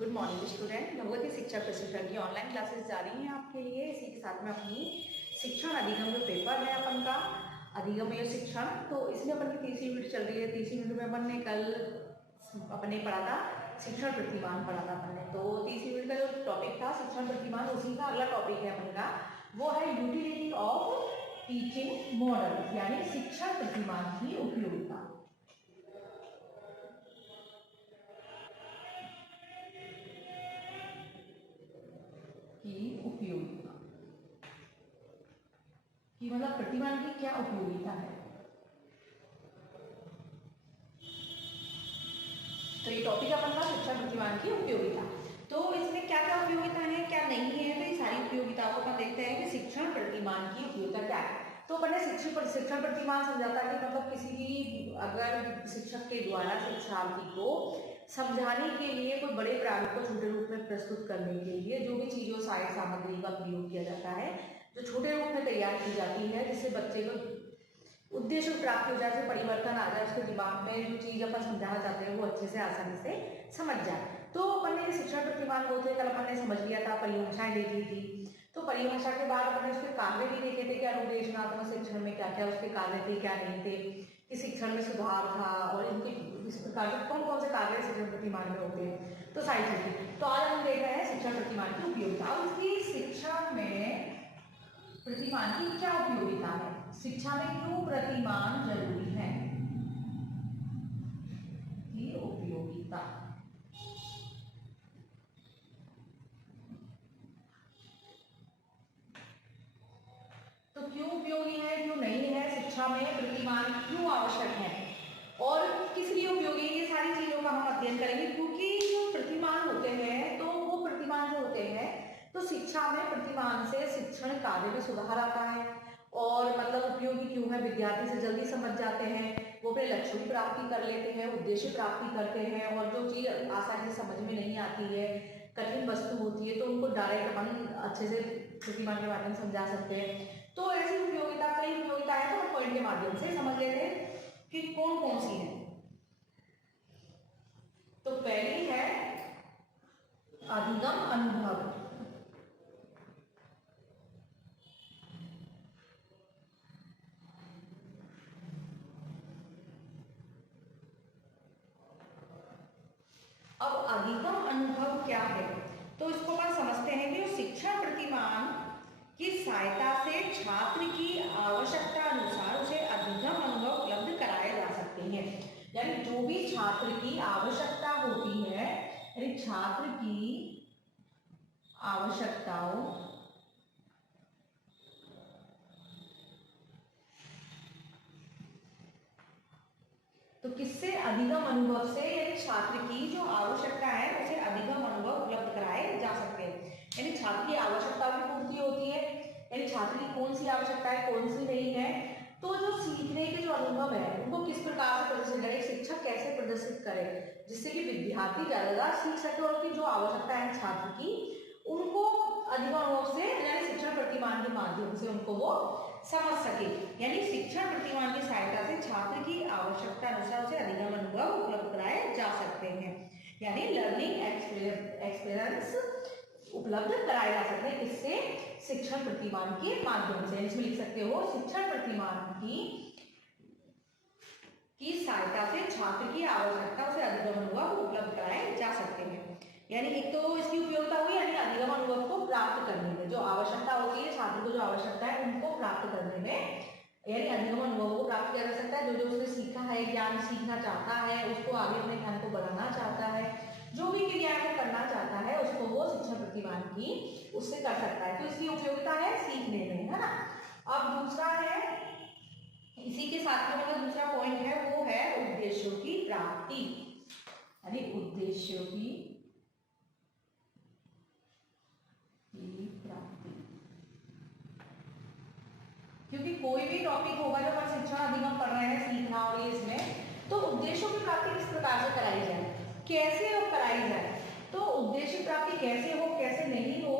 Good morning student. Bhagwati शिक्षा प्रशिक्षण की ऑनलाइन क्लासेस जारी हैं आपके लिए। इसी के साथ में अपनी शिक्षण अधिगम जो पेपर है अपन का अधिगम शिक्षण, तो इसमें अपन की तीसरी यूनिट चल रही है। तीसरी यूनिट में अपन ने कल अपने पढ़ा था शिक्षण प्रतिमान पढ़ा था अपन ने। तो तीसरी यूनिट का जो टॉपिक था शिक्षण प्रतिमान, उसी का अगला टॉपिक है अपन का, वो है यूटिलिटी ऑफ टीचिंग मॉडल, यानी शिक्षण प्रतिमान की उपयोगिता। उपयोगिता कि मतलब प्रतिमान की क्या उपयोगिता है। तो ये टॉपिक अपन का शिक्षण प्रतिमान की उपयोगिता। तो इसमें क्या क्या उपयोगिता है, क्या नहीं है, तो ये सारी उपयोगिताओं को अपन देखते हैं कि शिक्षण प्रतिमान की उपयोगिता क्या है। तो अपन ने शिक्षण प्रतिमान समझाता है कि मतलब किसी भी अगर शिक्षक के द्वारा शिक्षार्थी को समझाने के लिए कोई बड़े प्रारूप को छोटे रूप में प्रस्तुत करने के लिए जो भी चीजों साहित्य सामग्री का प्रयोग किया जाता है, जो छोटे रूप में तैयार की जाती है, जिससे बच्चे को उद्देश्य प्राप्त हो जाए, परिवर्तन आ जाए, उसके दिमाग में जो चीज अपन समझाना चाहते हैं वो अच्छे से आसानी से समझ जाए। तो अपन ने शिक्षण प्रतिमान को थे कल अपन ने समझ लिया था, परिभाषाएं देख ली थी। तो परिभाषा के बाद अपन ने उसके कार्य भी देखे थे कि अनुदेशनात्मक शिक्षण में क्या क्या उसके कार्य थे, क्या नहीं थे, कि शिक्षण में सुधार था और इनके इस प्रकार के कौन कौन से कार्य शिक्षण प्रतिमान में होते हैं, तो सारी चीजें। तो आज हम देख रहे हैं शिक्षण प्रतिमान की उपयोगिता। उसकी शिक्षा में प्रतिमान की क्या उपयोगिता है, शिक्षा में क्यों प्रतिमान जरूरी है की उपयोगिता। तो क्यों उपयोगी है, क्यों नहीं है, शिक्षा में प्रतिमान क्यों आवश्यक है और किस लिए उपयोगी, ये सारी चीजों का हम अध्ययन करेंगे। क्योंकि जो प्रतिमान होते हैं, तो वो प्रतिमान जो होते हैं, तो शिक्षा में प्रतिमान से शिक्षण कार्य में सुधार आता है और मतलब उपयोगी क्यों है, विद्यार्थी से जल्दी समझ जाते हैं, वो अपने लक्ष्य की प्राप्ति कर लेते हैं, उद्देश्य प्राप्ति करते हैं, और जो चीज आसानी से समझ में नहीं आती है, कठिन वस्तु होती है, तो उनको डायरेक्ट अपन अच्छे से प्रतिमान के माध्यम से समझा सकते हैं। तो ऐसी उपयोगिता, कई उपयोगिता है, तो हम पॉइंट के माध्यम से समझ लेते हैं कि कौन कौन सी है। तो पहली है अधिगम अनुभव। अब अधिगम अनुभव क्या है, तो इसको अपन समझते हैं कि शिक्षण प्रतिमान की सहायता से छात्र की आवश्यकता अनुसार उसे अधिगम अनुभव उपलब्ध कराए जा सकते हैं। यानी जो भी छात्र की आवश्यकता होती है, यानी छात्र की आवश्यकताओं तो किससे, अधिगम अनुभव से, यानी छात्र की जो आवश्यकता है उसे अधिगम अनुभव उपलब्ध कराए जा सकते हैं। यानी छात्र की आवश्यकताओं की पूर्ति होती है, यानी छात्र की कौन सी आवश्यकता है, कौन सी नहीं है, तो जो सीखने के जो अनुभव है उनको किस प्रकार से प्रदर्शित करें, शिक्षक कैसे प्रदर्शित करे, जिससे कि विद्यार्थी ज्यादा सीख सके और उनकी जो आवश्यकता है छात्र की, उनको अधिगम अनुभव से यानी शिक्षण प्रतिमान के माध्यम से उनको वो समझ सके। यानी शिक्षण प्रतिमान की सहायता से छात्र की आवश्यकता अनुसार उसे अधिगम अनुभव उपलब्ध कराए जा सकते हैं, यानी लर्निंग एक्सपीरियंस उपलब्ध कराए जा सकते हैं। इससे शिक्षण प्रतिमान के माध्यम से, इसमें लिख सकते हो शिक्षण प्रतिमान की सहायता से छात्र की आवश्यकता से अधिगम अनुभव उपलब्ध कराए जा सकते हैं। यानी एक तो इसकी उपयोगिता हुई, यानी अधिगम अनुभव को प्राप्त करने में जो आवश्यकता होती है, छात्र को जो आवश्यकता है उनको प्राप्त करने में, यानी अधिगम अनुभव को प्राप्त किया जा सकता है। जो जो उसने सीखा है, ज्ञान सीखना चाहता है, उसको आगे अपने ज्ञान को बढ़ाना चाहता है, जो भी ज्ञान को करना चाहता है, उसको वो शिक्षण प्रतिमान की उससे कर सकता है। तो इसकी उपयोगिता है सीखने में, है ना। अब दूसरा है, इसी के साथ में मतलब दूसरा पॉइंट है वो है उद्देश्यों की प्राप्ति, यानी उद्देश्यों की प्राप्ति। क्योंकि कोई भी टॉपिक होगा जो अपन शिक्षण अधिगम पढ़ रहे हैं, सीखना और ये इसमें, तो उद्देश्यों की प्राप्ति किस प्रकार से कराई जाए, कैसे वो कराई जाए, तो उद्देश्य प्राप्ति कैसे हो, कैसे नहीं हो,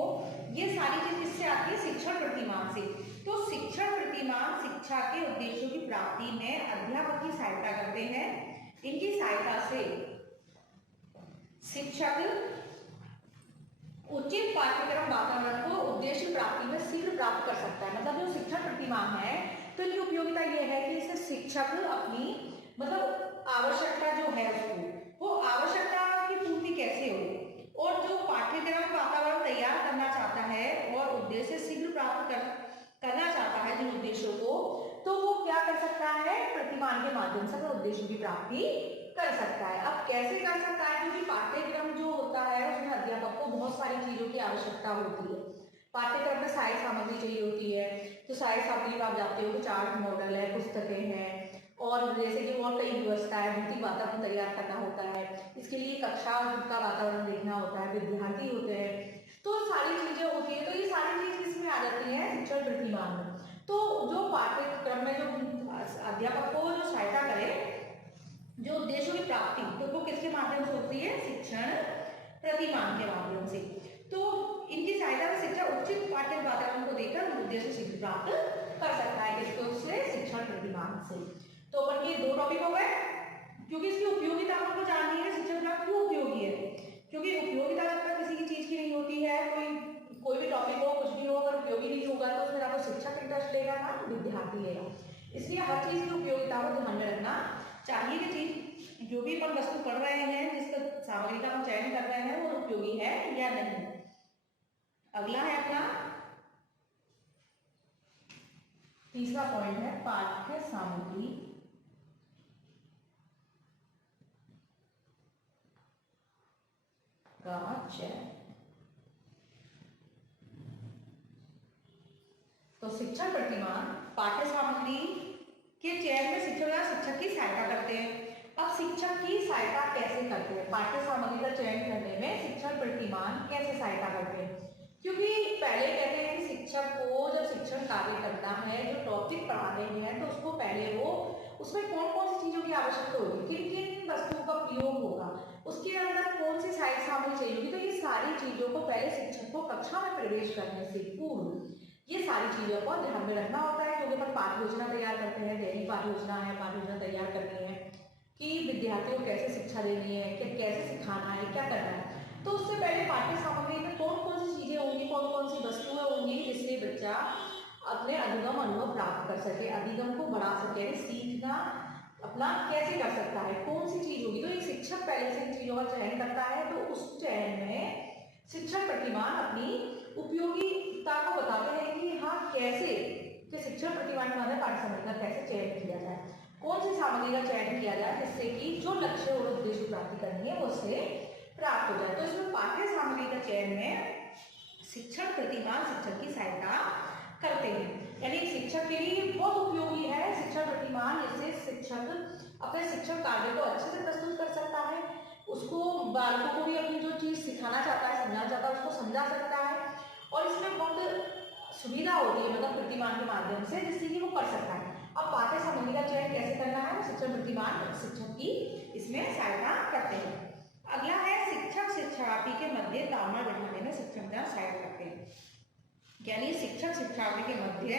ये सारी चीज किससे आती है, शिक्षण प्रतिमान से। तो शिक्षण प्रतिमान शिक्षा के उद्देश्यों की प्राप्ति में अध्यापक की सहायता करते हैं। इनकी सहायता से शिक्षक पाठ्यक्रम वातावरण को उद्देश्य प्राप्ति में शीघ्र प्राप्त कर सकता है। मतलब जो शिक्षण प्रतिमान है तो इनकी उपयोगिता ये है कि इससे शिक्षक अपनी मतलब आवश्यकता जो है उसको वो आवश्यकता की पूर्ति कैसे हो, और जो पाठ्यक्रम वातावरण तैयार करना चाहता है और उद्देश्य शीघ्र प्राप्त करना चाहता है जिन उद्देश्यों को, तो वो क्या कर सकता है, प्रतिमान के माध्यम से उद्देश्य की प्राप्ति कर सकता है। अब कैसे कर सकता है, क्योंकि पाठ्यक्रम जो होता है उसमें अध्यापक को बहुत सारी चीजों की आवश्यकता होती है। पाठ्यक्रम में सहायक सामग्री चाहिए होती है, तो सहायक सामग्री आप जानते हो कि चार्ट, मॉडल है, पुस्तकें हैं, और जैसे कि और कई व्यवस्था है, भौतिक वातावरण तैयार करना होता है, इसके लिए कक्षा का वातावरण देखना होता है, विद्यार्थी होते हैं, तो सारी चीजें होती है। तो ये सारी चीज किसमें आ जाती है, शिक्षण प्रतिमान में। तो जो पाठ्यक्रम में जो अध्यापक को जो सहायता करे जो उद्देश्यों की प्राप्ति, तो वो किसके माध्यम से होती है, शिक्षण प्रतिमान के माध्यम से। तो इनकी सहायता से शिक्षक उचित पाठ्य वातावरण को देकर उद्देश्य शीघ्र प्राप्त कर सकता है, किसको, उससे, शिक्षण प्रतिमान से। तो अपन के दो टॉपिक हो गए, क्योंकि इसकी उपयोगिता आपको जाननी है, शिक्षण प्रतिमान क्यों उपयोगी है, क्योंकि उपयोगिता जब तक किसी की चीज की नहीं होती है, कोई भी टॉपिक हो, कुछ भी हो, अगर उपयोगी नहीं होगा तो उसमें ना तो शिक्षक इंटरेस्ट लेगा ना विद्यार्थी लेगा। इसलिए हर चीज की उपयोगिता को ध्यान में रखना चाहिए कि चीज जो भी अपन वस्तु पढ़ रहे हैं, जिसका सामग्री का हम चयन कर रहे हैं, वो उपयोगी है या नहीं। अगला है अपना तीसरा पॉइंट है पाठ्य सामग्री का चयन। तो शिक्षण प्रतिमान पाठ्य सामग्री के चयन में शिक्षक की सहायता करते हैं। अब शिक्षक की सहायता कैसे करते हैं, पाठ्य सामग्री का चयन करने में शिक्षण प्रतिमान कैसे सहायता करते हैं, क्योंकि पहले कहते हैं कि शिक्षक को जब शिक्षण कार्य करना है, जो टॉपिक पढ़ाने हैं, तो उसको पहले वो उसमें कौन कौन सी चीजों की आवश्यकता होगी, किन किन वस्तुओं का प्रयोग होगा, उसके अंदर कौन सी सहायक सामग्री चाहिए होगी, तो ये सारी चीजों को पहले शिक्षक को कक्षा में प्रवेश करने से पूर्व ये सारी चीजों को ध्यान में रखना होता है। क्योंकि अपन पाठ्य योजना तैयार करते हैं, दैनिक पाठ्य योजना है, पाठ्य योजना तैयार करनी है कि विद्यार्थियों को कैसे शिक्षा देनी है, कि कैसे सिखाना है, क्या करना है। तो उससे पहले पाठ्य सामग्री में कौन कौन सी चीजें होंगी, कौन कौन सी वस्तुएं होंगी, जिससे बच्चा अपने अधिगम अनुभव प्राप्त कर सके, अधिगम को बढ़ा सके, सीखना अपना कैसे कर सकता है, कौन सी चीज होगी। तो एक शिक्षक पहले से इन चीजों का चयन करता है, तो उस चयन में शिक्षण प्रतिमान अपनी उपयोगिता को बताते हैं कि हाँ कैसे कि शिक्षण प्रतिमान में पाठ्य सामग्री का कैसे चयन किया जाए, कौन सी सामग्री का चयन किया जाए, जिससे कि जो लक्ष्य और उद्देश्य प्राप्ति करनी है वो उससे प्राप्त हो जाए। तो इसमें पाठ्य सामग्री का चयन में शिक्षण प्रतिमान शिक्षक की सहायता करते हैं, यानी शिक्षक के लिए बहुत उपयोगी है शिक्षण प्रतिमान। इससे शिक्षक अपने शिक्षण कार्य को अच्छे से प्रस्तुत कर सकता है, उसको बालकों को भी अपनी जो चीज सिखाना चाहता है, समझाना चाहता है, उसको समझा सकता है, और इसमें बहुत सुविधा होती है मतलब प्रतिमान के माध्यम से, जिससे कि वो कर सकता है। अब पाठ्य सामग्री का चयन कैसे करना है, शिक्षण प्रतिमान शिक्षक की इसमें सहायता करते हैं। अगला है शिक्षक शिक्षार्थी के मध्य तालमेल बढ़ाने में शिक्षक सहायता करते हैं, यानी शिक्षक शिक्षार्थी के मध्य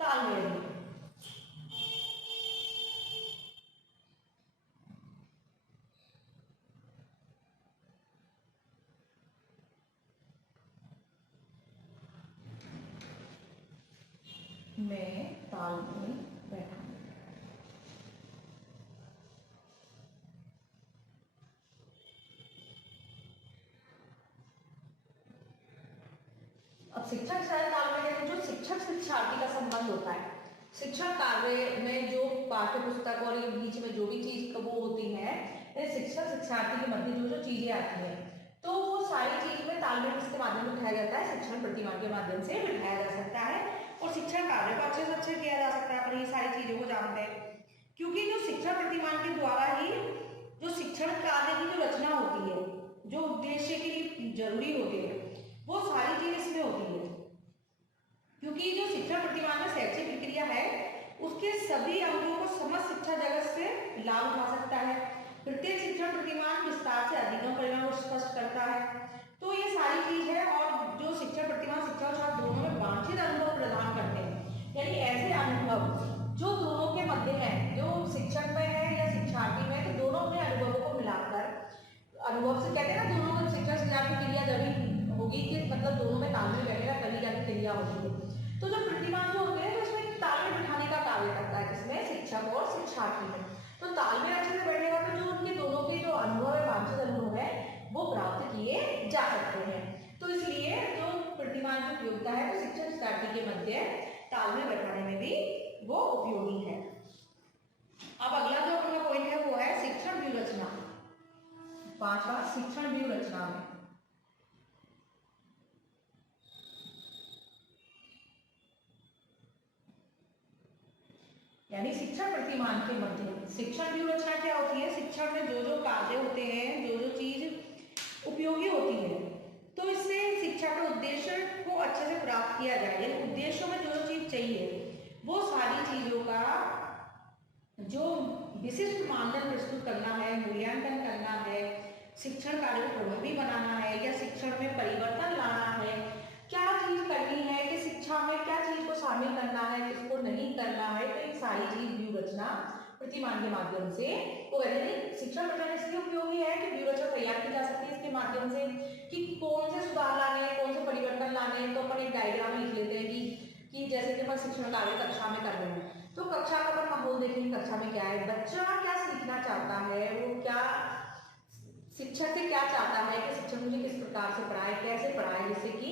तालमेल में तालमेल बैठाना। अब शिक्षक तालमेल में जो शिक्षक शिक्षार्थी का संबंध होता है, शिक्षण कार्य में जो पाठ्य पुस्तक और बीच में जो भी चीज वो होती है, शिक्षक शिक्षार्थी के मध्य जो जो चीजें आती हैं, तो वो सारी चीज में तालमेल किसके माध्यम से बिठाया जाता है, शिक्षण प्रतिमान के माध्यम से बिठाया जा सकता है, और शिक्षण कार्य को अच्छे से अच्छे किया जा सकता है। अपन ये सारी चीजों को जानते हैं, क्योंकि जो शिक्षण प्रतिमान के द्वारा ही जो शिक्षण कार्य की जो रचना होती है, जो उद्देश्य के लिए जरूरी होती है, वो सारी चीज इसमें होती है। क्योंकि जो शिक्षण प्रतिमान में शैक्षिक प्रक्रिया है, उसके सभी अंगों को समस्त शिक्षा जगत से लाभ उठा सकता है। प्रत्येक शिक्षण प्रतिमान विस्तार से अधिगम परिणाम को स्पष्ट करता है। तो ये सारी चीज है, और जो शिक्षण प्रतिमान शिक्षा और छात्र दोनों में वांछित अनुभव प्रदान करते हैं, यानी ऐसे अनुभव जो दोनों के मध्य है, जो शिक्षक में है या शिक्षार्थी में, तो दोनों अपने अनुभवों को मिलाकर, अनुभव से कहते हैं ना, दोनों शिक्षक शिक्षार्थी क्रिया जब होगी कि शिक्षार्थी है। तो तालमेल अच्छे से बैठेगा तो जो उनके दोनों के जो अनुभव है, वांछित अनुभव है, वो प्राप्त किए जा सकते हैं। तो इसलिए जो प्रतिमान की उपयोगिता है वो शिक्षक शिक्षार्थी के मध्य तालमेल बैठाने में भी वो उपयोगी है। अब अगला जो अपना पॉइंट है वो है शिक्षण व्यूह रचना। पांचवा, शिक्षण व्यूह रचना में यानी शिक्षण प्रतिमान के मध्य शिक्षण व्यूह रचना क्या होती है? शिक्षण में जो जो कार्य होते हैं, जो जो चीज उपयोगी होती है, तो इससे शिक्षा के उद्देश्य को अच्छे से प्राप्त किया जाए। यानी उद्देश्यों में जो जो चीज चाहिए वो सारी चीजों का जो विशिष्ट मानदंड प्रस्तुत करना है, मूल्यांकन करना है, शिक्षण कार्य को प्रभावी बनाना है या शिक्षण में परिवर्तन लाना है, क्या चीज करनी है कि शिक्षा में क्या चीज को शामिल करना है, किसको नहीं करना है, तो ये सारी चीज व्यूह रचना प्रतिमान के माध्यम से वो शिक्षण प्रतिमान इसलिए उपयोगी है कि व्यूह रचना तैयार की जा सकती है इसके माध्यम से कि कौन से सुधार लाने हैं, कौन से परिवर्तन लाने हैं। तो अपन एक डायग्राम लिख लेते हैं कि जैसे कि अपन शिक्षण कार्य कक्षा में कर रहे हैं, तो कक्षा का अपन माहौल देखेंगे, कक्षा में क्या है, बच्चा क्या सीखना चाहता है, वो क्या शिक्षक से क्या चाहता है कि शिक्षक मुझे किस प्रकार से पढ़ाए, कैसे पढ़ाए, जिससे कि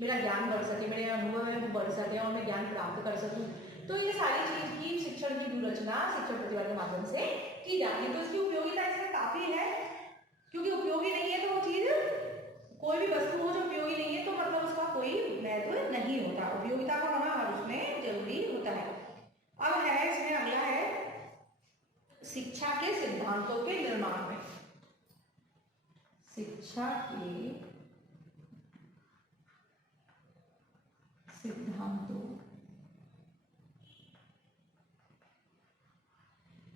मेरा ज्ञान बढ़ सके, मेरे अनुभव में वो बढ़ सके और मैं ज्ञान प्राप्त कर सकूं। तो ये सारी चीज की शिक्षण की व्यूह रचना शिक्षण प्रतिमान के माध्यम से की जाती है। तो इसकी उपयोगिता इसमें काफी है, क्योंकि उपयोगी नहीं है तो वो चीज, कोई भी वस्तु हो जो उपयोगी नहीं है तो मतलब उसका कोई महत्व नहीं होता, उपयोगिता का होना हर उसमें जरूरी होता है। अब है इसमें अगला है शिक्षा के सिद्धांतों के निर्माण में। शिक्षा के सिद्धांतों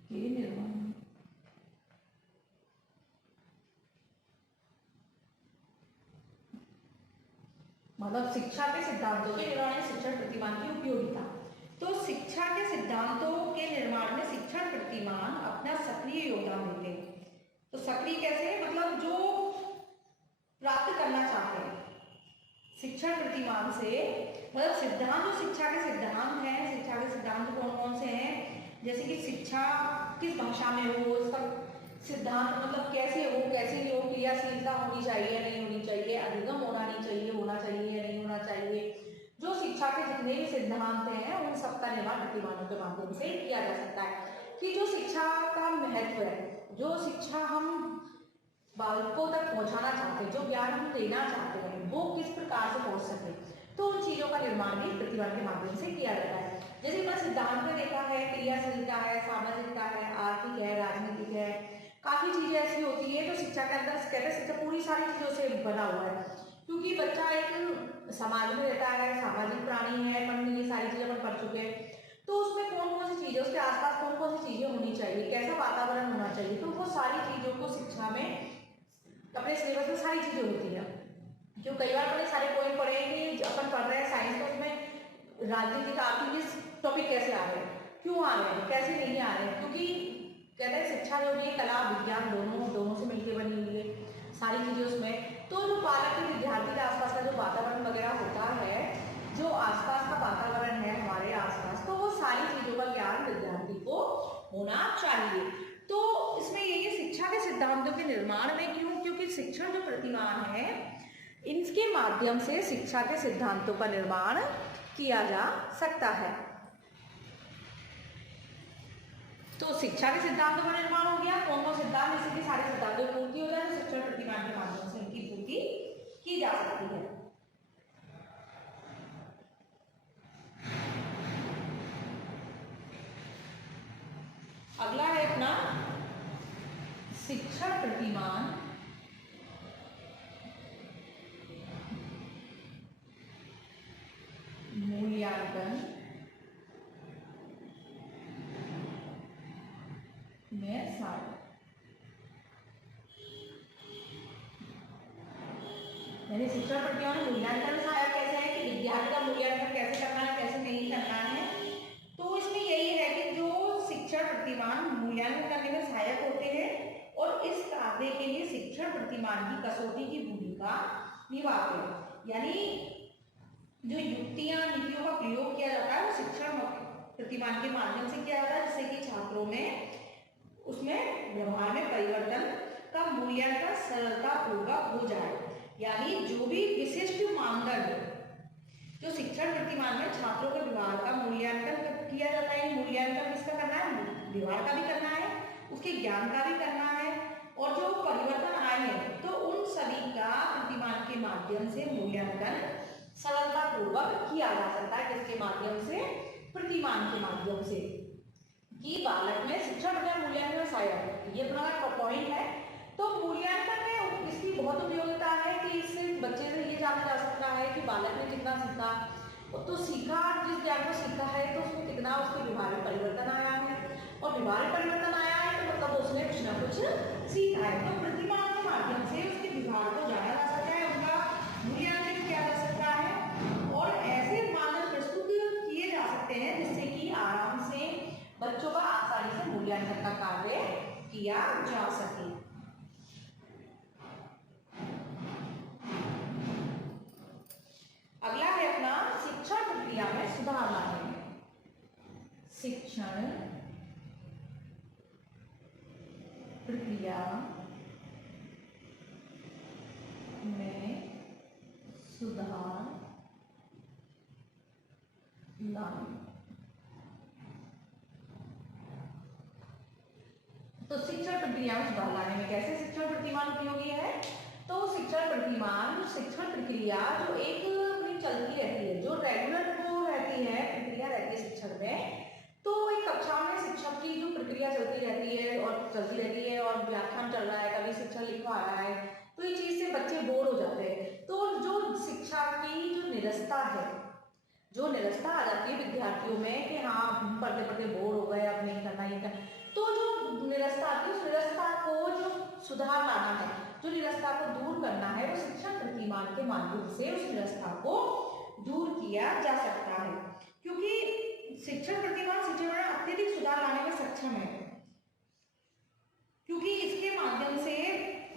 के निर्माण में मतलब शिक्षा के सिद्धांतों के निर्माण में शिक्षण प्रतिमान की उपयोगिता। तो शिक्षा के सिद्धांतों के निर्माण में शिक्षण प्रतिमान अपना सक्रिय योगदान देते हैं। तो सक्रिय कैसे, मतलब जो प्राप्त करना चाहते हैं शिक्षण प्रतिमान से, मतलब सिद्धांत, जो शिक्षा के सिद्धांत हैं, शिक्षा के सिद्धांत कौन कौन से हैं, जैसे कि शिक्षा किस भाषा में हो, उसका सिद्धांत मतलब कैसे हो, कैसे नहीं हो, क्रियाशीलता होनी चाहिए नहीं होनी चाहिए, अधिगम होना नहीं चाहिए, होना चाहिए या नहीं होना चाहिए। जो शिक्षा के जितने भी सिद्धांत हैं उन सबका निर्माण प्रतिमानों के माध्यम से किया जा सकता है। कि जो शिक्षा का महत्व है, जो शिक्षा हम बालकों तक पहुंचाना चाहते हैं, जो ज्ञान हम देना चाहते हैं, वो किस प्रकार से पहुंच सके, तो उन चीजों का निर्माण भी प्रतिमान के माध्यम से किया जाता है। जैसे कि सिद्धांत में देखा है, क्रियाशीलता है, सामाजिकता है, आर्थिक है, राजनीतिक है, काफी चीजें ऐसी होती है जो शिक्षा के अंदर कहते हैं शिक्षा पूरी सारी चीजों से बना हुआ है, क्योंकि बच्चा एक समाज में रहता है, सामाजिक प्राणी है, अपन ये सारी चीजें अपन पढ़ चुके हैं। तो उसमें कौन कौन सी चीजें, उसके आसपास कौन कौन सी चीजें होनी चाहिए, कैसा वातावरण होना चाहिए, तो वो सारी चीजों को शिक्षा में अपने सिलेबस में सारी चीजें होती है। जो कई बार अपने सारे पॉइंट पढ़े कि अपन पढ़ रहे हैं साइंस को, उसमें राजनीतिक आर्थिक टॉपिक कैसे आ रहे हैं, क्यों आ रहे हैं, कैसे नहीं आ रहे हैं, क्योंकि कहते हैं शिक्षा जो है कला विज्ञान दोनों से मिलकर बनी हुई है सारी चीजें उसमें। तो जो बालक के विद्यार्थी के आसपास का जो वातावरण वगैरह होता है, जो आसपास का वातावरण है हमारे आसपास, तो वो सारी चीजों का ज्ञान विद्यार्थी को होना चाहिए। तो इसमें यही शिक्षा के सिद्धांतों के निर्माण में क्यों, क्योंकि शिक्षण जो प्रतिमान है इनके माध्यम से शिक्षा के सिद्धांतों का निर्माण किया जा सकता है। तो शिक्षा के सिद्धांतों का निर्माण हो गया, कौन कौन सिद्धांत, जैसे कि सारे सिद्धांतों की पूर्ति हो जाए तो शिक्षण प्रतिमान के माध्यम से उनकी पूर्ति की जा सकती है। अगला है अपना शिक्षण प्रतिमान मूल्यांकन में सहायक। यानी शिक्षण प्रतिमान मूल्यांकन सहायक कैसे है कि विद्यार्थी का मूल्यांकन कैसे करना है, कैसे नहीं करना है। तो इसमें यही है कि जो शिक्षण प्रतिमान मूल्यांकन करने में सहायक होते हैं और इस कार्य के लिए शिक्षण प्रतिमान की कसौटी की भूमिका निभाते हैं। यानी जो युक्तियां नीतियों का प्रयोग किया जाता है वो शिक्षण प्रतिमान के माध्यम से क्या होता है, जिससे कि छात्रों में उसमें व्यवहार में परिवर्तन का मूल्यांकन सरलता पूर्वक हो जाए। यानी जो भी विशिष्ट मानदंड जो शिक्षण प्रतिमान में छात्रों के व्यवहार का मूल्यांकन किया जाता है, मूल्यांकन किसका करना है, व्यवहार का भी करना है, उसके ज्ञान का भी करना है, और जो परिवर्तन आए हैं तो उन सभी का प्रतिमान के माध्यम से मूल्यांकन सरलता पूर्वक किया जा सकता है। किसके माध्यम से, प्रतिमान के माध्यम से, कि बालक में शिक्षण या मूल्यांकन सहायक, ये अपना पॉइंट है। तो मूल्यांकन में इसकी बहुत उपयोगिता है कि इससे बच्चे से ये जाना जा सकता है कि बालक ने कितना सीखा, तो सीखा, जिस ज्ञान को सीखा है तो उसमें कितना उसके व्यवहार में परिवर्तन आया है, और व्यवहार में परिवर्तन आया है तो मतलब उसने कुछ ना कुछ सीखा है। तो प्रतिमान के माध्यम से उसके व्यवहार को जाना जा सकता है, उनका मूल्यांकन किया जा सकता है, और ऐसे मानदंड प्रस्तुत किए जा सकते हैं जिससे कि आराम से बच्चों का आसानी से मूल्यांकन का कार्य किया जा सके। अगला है अपना शिक्षण प्रक्रिया में सुधार लाने में। शिक्षण प्रक्रिया में सुधार लाने। तो शिक्षण प्रक्रिया में सुधार लाने में कैसे शिक्षण प्रतिमान उपयोगी है, तो शिक्षण प्रतिमान, शिक्षण प्रक्रिया जो एक चलती रहती है, जो रेगुलर वो रहती है, प्रक्रिया रहती है शिक्षण में, तो एक कक्षा में शिक्षक की जो प्रक्रिया चलती रहती है और व्याख्यान चल रहा है, कभी शिक्षक लिखवा रहा है, तो ये चीज से बच्चे बोर हो जाते हैं। तो जो शिक्षा की जो निरस्ता है, जो निरस्ता आ जाती है विद्यार्थियों में कि हाँ हम पढ़ते पढ़ते बोर हो गए, अब नहीं करना ये करना, तो जो निरस्ता आती है उस निरस्ता को जो सुधार लाना है, जो निरस्ता को दूर करना है, वो शिक्षण प्रतिमान के माध्यम से उस निरस्ता को दूर किया जा सकता है। क्योंकि शिक्षण प्रतिमान शिक्षण में अत्यधिक सुधार लाने में सक्षम है, क्योंकि इसके माध्यम से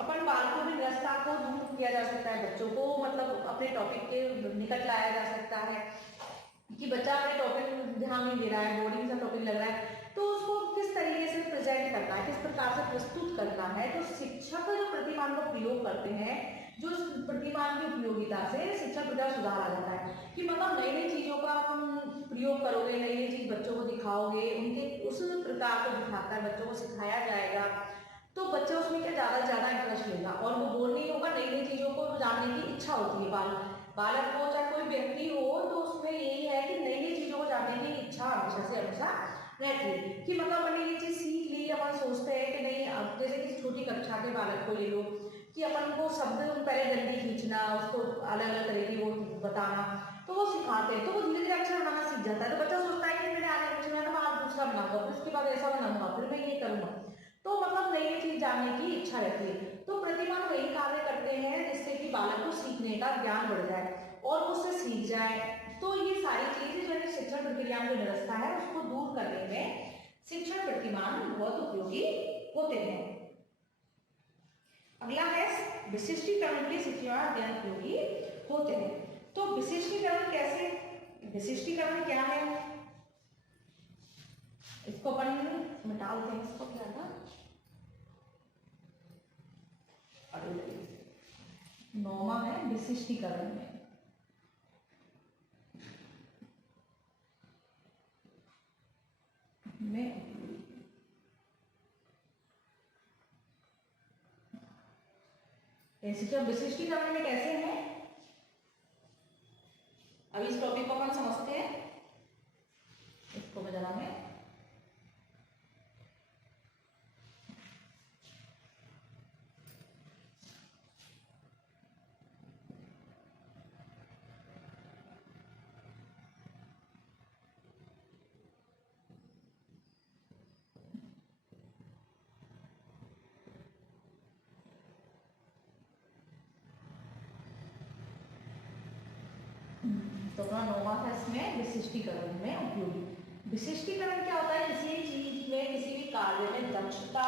अपन बालकों में निरस्ता को दूर किया जा सकता है, बच्चों को मतलब अपने टॉपिक के निकट लाया जा सकता है कि बच्चा अपने टॉपिक ध्यान नहीं दे रहा है, बोरिंग सा टॉपिक लग रहा है, तो उसको किस तरीके से प्रेजेंट करना है, किस प्रकार से प्रस्तुत करना है। तो शिक्षक जो प्रतिमान का प्रयोग करते हैं, जो प्रतिमान की उपयोगिता से शिक्षक प्रक्रिया सुधार आ जाता है कि मतलब नई नई चीजों का हम प्रयोग करोगे, नई नई चीज बच्चों को दिखाओगे, उनके उस प्रकार को दिखाकर बच्चों को सिखाया जाएगा, तो बच्चा उसमें क्या ज्यादा इंटरेस्ट लेगा और वो बोर नहीं होगा। नई नई चीजों को जानने की इच्छा होती है बालक को, चाहे कोई व्यक्ति हो, तो उसमें यही है कि नई नई चीजों को जानने की इच्छा हमेशा रहती है कि मतलब अपन ये चीज सीख ली, अपन सोचते हैं कि नहीं, अब जैसे कि छोटी कक्षा के बालक को ले लो कि अपन को शब्द पहले डंडी खींचना, उसको अलग अलग तरह की वो बताना, तो वो सिखाते हैं, तो वो धीरे धीरे अक्षर बनाना सीख जाता है। तो बच्चा सोचता है कि मैंने आगे अक्षर बनाना, मैं आज दूसरा बनाऊंगा, फिर उसके बाद ऐसा बनाऊंगा, फिर मैं ये करूंगा, तो मतलब नई नई चीज जानने की इच्छा रहती है। तो प्रतिमान वही कार्य करते हैं जिससे कि बालक को सीखने का ज्ञान बढ़ जाए और उससे सीख जाए। तो ये सारी चीजें जो है शिक्षण प्रक्रिया में जो निरस्ता है उसको दूर करने में शिक्षण प्रतिमान बहुत उपयोगी होते हैं। अगला है विशिष्टीकरण के लिए शिक्षण अध्ययन उपयोगी होते हैं। तो विशिष्टीकरण कैसे, विशिष्टीकरण क्या है, इसको अपन मिटा देते हैं, इसको क्या था, नौमा है विशिष्टीकरण में विशिष्टीकरण में कैसे है, अभी इस टॉपिक को अपन समझते हैं। इसको मैं जरा मैं तो अपना नौवां था इसमें विशिष्टीकरण में उपयोगी। विशिष्टीकरण क्या होता है, किसी भी चीज में, किसी भी कार्य में दक्षता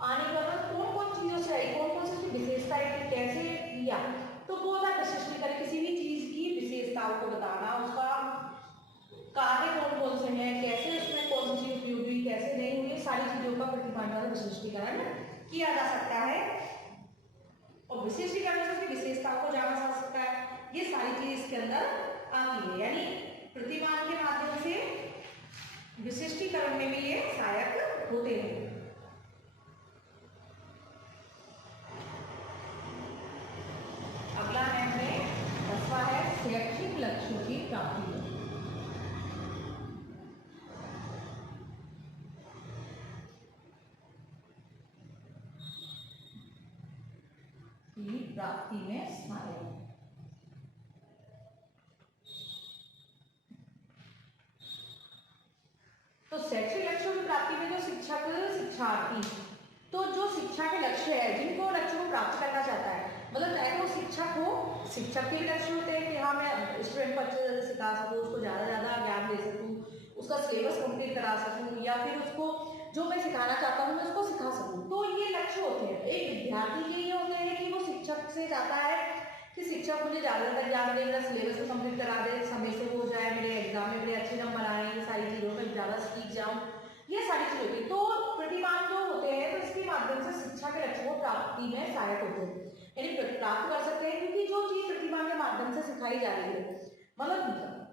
आने के बाद कौन कौन चीजों से आई, कौन कौन सी विशेषताएं कैसे किया, तो वो होता है विशिष्टीकरण। किसी भी चीज की विशेषताओं को बताना, उसका कार्य कौन कौन से हैं, विशिष्टीकरण किया जा सकता है, और विशिष्टीकरण से उसकी विशेषताओं को जाना जा सकता है। ये सारी चीज इसके अंदर आती है, यानी प्रतिमान के माध्यम से विशिष्टीकरण में भी ये सहायक होते हैं। अगला है हमें 10वां है शैक्षिक लक्ष्यों की प्राप्ति में सहायक। तो शैक्षिक लक्ष्यों की प्राप्ति में जो शिक्षक शिक्षार्थी, तो जो शिक्षा के लक्ष्य है, जिनको लक्ष्य को प्राप्त करना चाहता है, मतलब चाहे वो शिक्षक हो, शिक्षक के लक्ष्य होते हैं कि हाँ मैं स्टूडेंट को अच्छे से सिखा सकूँ, उसको ज़्यादा ज्ञान दे सकूँ, उसका सिलेबस कंप्लीट करा सकूँ, या फिर उसको जो मैं सिखाना चाहता हूँ मैं उसको सिखा सकूँ। तो ये लक्ष्य होते हैं। एक विद्यार्थी के लिए होते हैं कि वो शिक्षक से चाहता है कि शिक्षक मुझे ज़्यादातर ज्ञान दे, मेरा सिलेबस को कंप्लीट करा दे, समय से हो जाए, मेरे एग्जाम में मेरे अच्छे नंबर आए, ये सारी चीज़ों में ज़्यादा सीख जाऊँ, ये सारी चीज़ होती है। तो प्रतिमान जो होते हैं, तो इसके माध्यम से शिक्षा के लक्ष्य को प्राप्ति में सहायक होते हैं, यानी प्राप्त कर सकते हैं, क्योंकि जो चीज़ प्रतिमान के माध्यम से सिखाई जा रही है, मतलब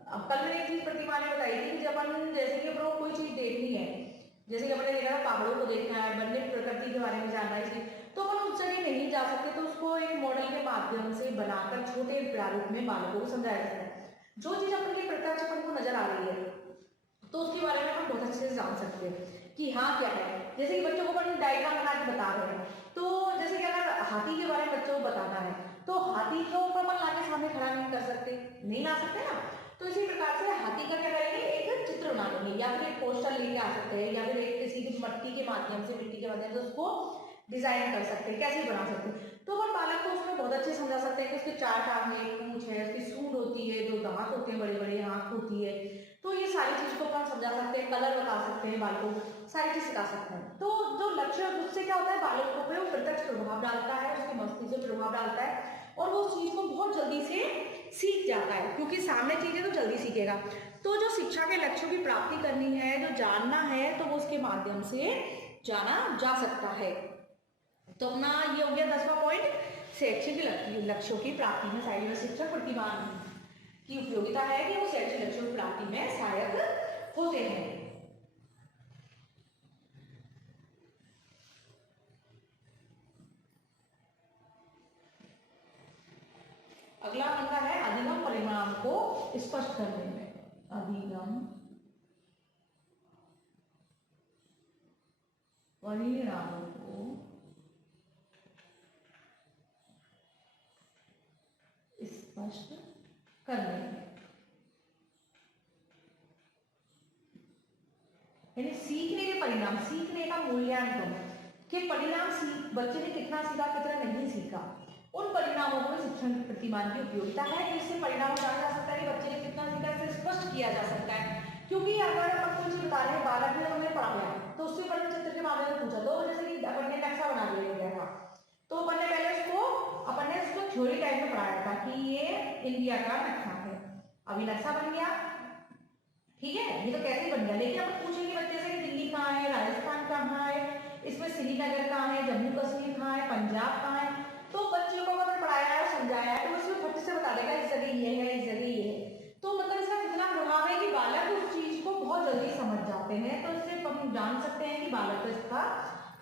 अब कल मैंने एक चीज़ प्रतिमान ने बताई थी कि जब अपन जैसे कि अपन कोई चीज़ देखनी है, जैसे कि अपने देखा था पहाड़ों को देखना है, वन्य प्रकृति के बारे में जानना है, तो अपन उस जगह नहीं जा सकते, तो उसको एक मॉडल के माध्यम से बनाकर छोटे प्रारूप में बालकों को समझाया जाता है। जो चीज़ अपन के प्रत्यक्ष अपन को नजर आ रही है, तो उसके बारे में हम बहुत अच्छे से जान सकते हैं कि हाँ क्या है। जैसे कि बच्चों को अपन डायग्राम बना के बता रहे हैं, तो जैसे कि अगर हाथी के बारे में बच्चों को बताना है, तो हाथी को अपन लाके सामने खड़ा नहीं कर सकते, नहीं ला सकते ना। तो इसी प्रकार से हाथी का क्या करेंगे, एक चित्र बना लेंगे, या फिर एक पोस्टर लेके आ सकते हैं, या फिर एक किसी भी मिट्टी के माध्यम से उसको डिजाइन कर सकते हैं, कैसे बना सकते हैं। तो अपन बालक को उसमें बहुत अच्छे समझा सकते हैं कि उसके 4 टांग है, एक पूंछ है, उसकी सूंड होती है, 2 दांत होते हैं, बड़े बड़े आंख होती है। तो ये सारी चीज को अपन समझा सकते हैं, कलर बता सकते हैं, बालकों को सारी चीज सिखा सकते हैं। तो जो लक्ष्य है उससे क्या होता है, बालकों पे वो प्रत्यक्ष प्रभाव डालता है, उसके मस्तिष्क पे प्रभाव डालता है, और वो उस चीज को बहुत जल्दी से सीख जाता है, क्योंकि सामने चीजें तो जल्दी सीखेगा। तो जो शिक्षा के लक्ष्यों की प्राप्ति करनी है, जो जानना है, तो वो उसके माध्यम से जाना जा सकता है। तो अपना ये हो गया 10वां पॉइंट, शैक्षिक लक्ष्यों की प्राप्ति में सहायक। शिक्षक प्रतिमान की उपयोगिता है कि वो शैक्षिक लक्ष्यों की प्राप्ति में सहायक होते हैं। अगला बनता है अधिगम परिणाम को स्पष्ट करने में। अधिगम परिणामों को स्पष्ट करने में, यानी सीखने के परिणाम, सीखने का मूल्यांकन के परिणाम, बच्चे ने कितना सीखा, कितना नहीं सीखा, उन परिणामों को शिक्षण प्रतिमान की उपयोगिता है। इससे परिणाम जाना जा सकता है कि बच्चे ने कितना सीखा, इसे स्पष्ट किया जा सकता है। क्योंकि अगर अपन कोई चीज बता रहे हैं, बालक ने हमें पढ़ाया, तो उससे अपन ने चित्र के माध्यम से पूछा, तो जैसे कि अपन ने नक्शा बना लिया था, तो अपन ने पहले उसको थ्योरी टाइप में पढ़ाया था कि ये इंडिया का नक्शा है। अभी नक्शा बन गया, ठीक है, ये तो कैसे बन गया, लेकिन अपन पूछेंगे बच्चे से कि दिल्ली कहाँ है, राजस्थान कहाँ है, इसमें श्रीनगर कहाँ है, जम्मू कश्मीर कहाँ है, पंजाब कहाँ है, तो बच्चों को अगर पढ़ाया है, समझाया है, तो उसमें फट से बता देगा इस जगह ये है, इस जगह ये है। तो मतलब इसका कितना प्रभाव है कि बालक उस चीज को बहुत जल्दी समझ जाते हैं। तो इससे हम जान सकते हैं कि बालक का इसका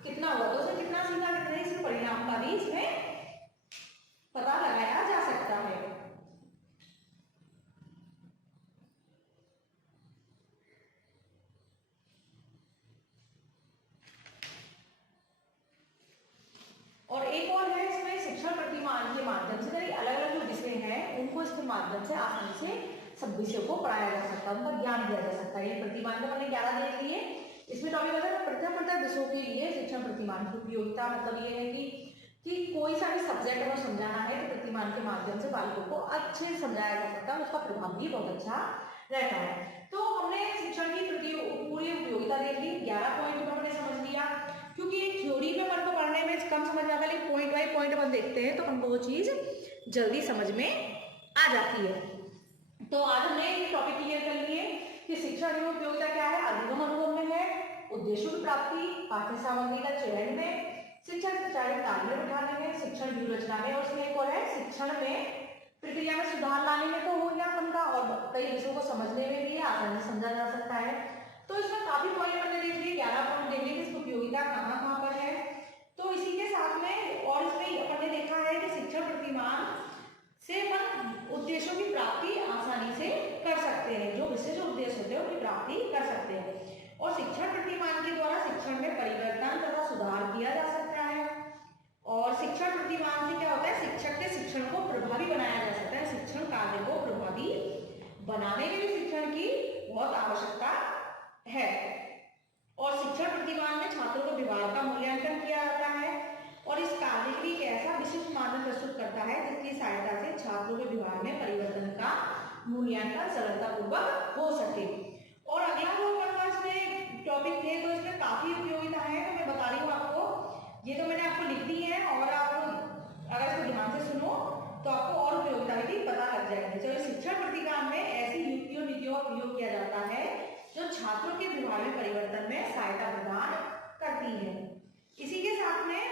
कितना हुआ, तो उसे कितना सीखा, कितने इसके परिणाम का भी इसमें पता लगाया जा सकता है। और एक और है इसमें शिक्षण प्रतिमान के माध्यम से, अलग अलग जो विषय हैं उनको इसके माध्यम से आसानी से सब विषयों को पढ़ाया जा सकता है, उनका ज्ञान दिया जा सकता है। ये प्रतिमान को हमने 11 देख लिए। इसमें टॉपिक है प्रत्येक विषयों के लिए शिक्षण प्रतिमान की उपयोगिता। मतलब ये है कि कोई सा भी सब्जेक्ट अगर समझाना है तो प्रतिमान के माध्यम से बालकों को अच्छे से समझाया जा सकता है, उसका प्रभाव भी बहुत अच्छा रहता है। तो हमने शिक्षण की पूरी उपयोगिता देख ली, 11 पॉइंट में हमने समझ लिया। क्योंकि थ्योरी में अपन को पढ़ने में कम समझ आता है, लेकिन पॉइंट बाई पॉइंट अपन देखते हैं तो हमको वो चीज जल्दी समझ में आ जाती है। तो आज हमने ये टॉपिक क्लियर कर लिए कि शिक्षा की उपयोगिता क्या है, अधिगम अनुभव में है, उद्देश्यों की प्राप्ति, पाठ्य सामग्री का चयन में, शिक्षण से चाहे कार्य में बिठाने में, शिक्षण व्यूह रचना में, और उसमें एक और है शिक्षण में प्रक्रिया में सुधार लाने में तो हो गया अपन का, और कई विषयों को समझने में भी आसानी से समझा जा सकता है। तो इसमें काफी पॉइंट मैंने देख लिए, 11 पॉइंट देख लिए कि इसकी उपयोगिता कहाँ कहाँ पर है। तो इसी के साथ में और इसमें अपन ने देखा है कि शिक्षण प्रतिमान से अपन उद्देश्यों की प्राप्ति आसानी से कर सकते हैं, जो विशेष उद्देश्य होते हैं उनकी प्राप्ति कर सकते हैं। और शिक्षण प्रतिमान के द्वारा शिक्षण में परिवर्तन तथा सुधार किया जा सकता है। और शिक्षण प्रतिमान से क्या होता है, शिक्षक के शिक्षण को प्रभावी बनाया जा सकता है। शिक्षण कार्य को प्रभावी बनाने में भी शिक्षण की बहुत आवश्यकता है। और शिक्षण प्रतिमान में छात्रों को व्यवहार का मूल्यांकन किया जाता है, और इस कार्य के लिए एक ऐसा विशिष्ट मानक प्रस्तुत करता है जिसकी सहायता से छात्रों के व्यवहार में परिवर्तन का मूल्यांकन सरलतापूर्वक हो सके। और अगला जो इसमें टॉपिक थे तो इसमें काफी उपयोगिता है, तो मैं बता रही हूँ आपको, ये तो मैंने आपको लिख दी है, और आप अगर इसको ध्यान से सुनो तो आपको और उपयोगिता भी पता लग जाएगी। चलो, शिक्षण प्रतिमान में ऐसी युक्तियों नीतियों का प्रयोग किया जाता है जो छात्रों के व्यवहार में परिवर्तन में सहायता प्रदान करती है। इसी के साथ में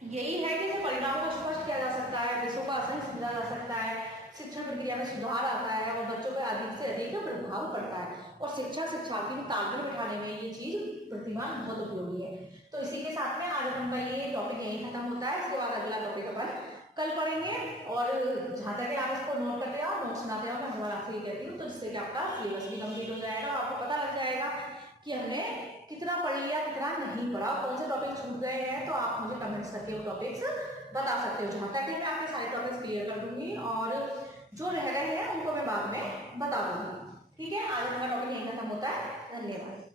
यही है कि परिणामों को स्पष्ट किया जा सकता है, विषयों को आसानी से समझा जा सकता है, शिक्षण प्रक्रिया में सुधार आता है और बच्चों पर अधिक से अधिक प्रभाव पड़ता है, और शिक्षार्थी में तालमेल बिठाने में ये चीज प्रतिमान बहुत उपयोगी है। तो इसी के साथ में आज अपन का ये टॉपिक यही खत्म होता है। इसके बाद अगला टॉपिक अपन कल पढ़ेंगे, और जहाँ तक आप इसको नोट करते हो, नोट सुनाते हो, मैं हर बार आपसे ये कहती हूँ, तो जिससे कि आपका सिलेबस भी कंप्लीट हो जाएगा, आपको पता लग जाएगा कि हमने कितना पढ़ लिया, कितना नहीं पढ़ा, कौन से टॉपिक छूट गए हैं। तो आप मुझे कमेंट्स करके वो टॉपिक्स बता सकते हो। जहाँ तक मैं आपके सारे टॉपिक्स क्लियर कर दूंगी, और जो रह गए हैं उनको मैं बाद में बता दूंगी। ठीक है, आज हमारा टॉपिक यही खत्म होता है। धन्यवाद।